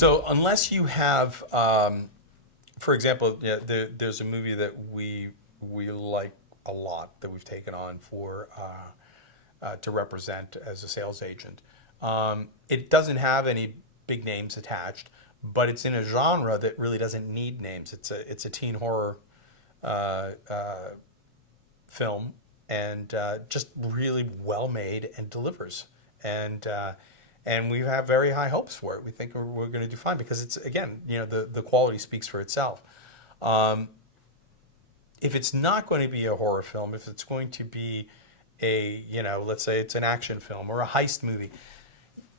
So unless you have, for example, yeah, there's a movie that we like a lot that we've taken on for to represent as a sales agent. It doesn't have any big names attached, but it's in a genre that really doesn't need names. It's a teen horror film, and just really well made and delivers. And we have very high hopes for it. We think we're going to do fine because it's, again, the quality speaks for itself. If it's not going to be a horror film, if it's going to be let's say it's an action film or a heist movie,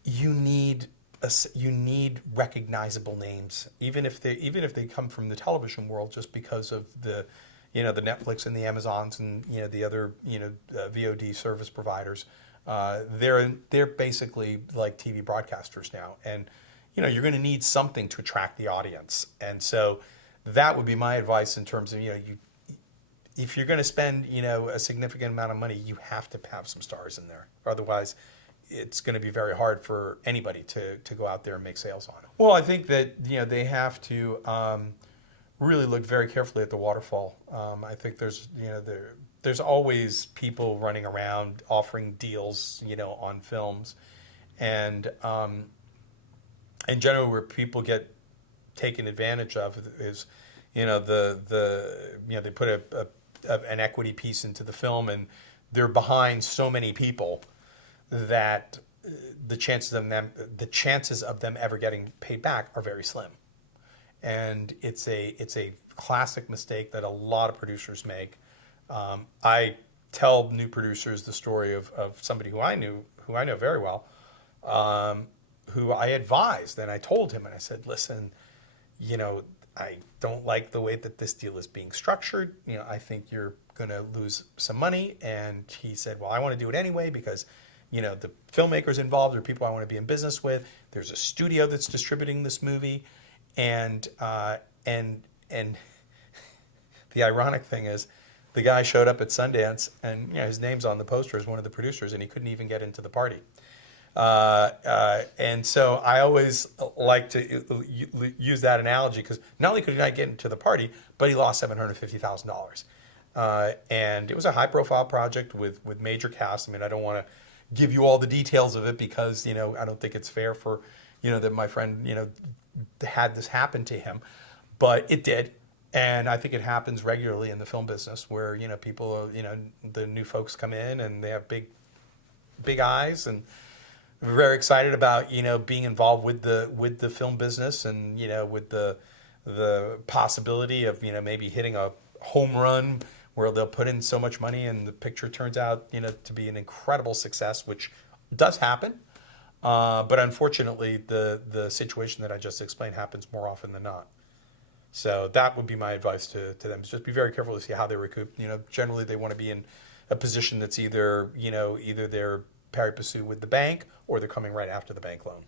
you need recognizable names, even if they come from the television world, just because of the Netflix and the Amazons and the other VOD service providers. They're basically like TV broadcasters now, and you're going to need something to attract the audience. And so that would be my advice in terms of if you're going to spend a significant amount of money, you have to have some stars in there. Otherwise, it's going to be very hard for anybody to go out there and make sales on it. Well, I think that they have to really look very carefully at the waterfall. I think there's always people running around offering deals on films, and generally where people get taken advantage of is they put an equity piece into the film, and they're behind so many people that the chances of them ever getting paid back are very slim. And it's a classic mistake that a lot of producers make. I tell new producers the story of somebody who I know very well, who I advised, and I told him, and I said, listen, I don't like the way that this deal is being structured. I think you're going to lose some money. And he said, well, I want to do it anyway because the filmmakers involved are people I want to be in business with. There's a studio that's distributing this movie, and the ironic thing is, the guy showed up at Sundance, and his name's on the poster as one of the producers, and he couldn't even get into the party. And so I always like to use that analogy, because not only could he not get into the party, but he lost $750,000. And it was a high-profile project with major cast. I mean, I don't want to give you all the details of it because I don't think it's fair for that my friend had this happen to him, but it did. And I think it happens regularly in the film business where people the new folks come in and they have big eyes and very excited about being involved with the film business, and with the possibility of maybe hitting a home run where they'll put in so much money and the picture turns out to be an incredible success, which does happen. But unfortunately, the situation that I just explained happens more often than not. So that would be my advice to them. Is just be very careful to see how they recoup. Generally they want to be in a position that's either they're pari passu with the bank or they're coming right after the bank loan.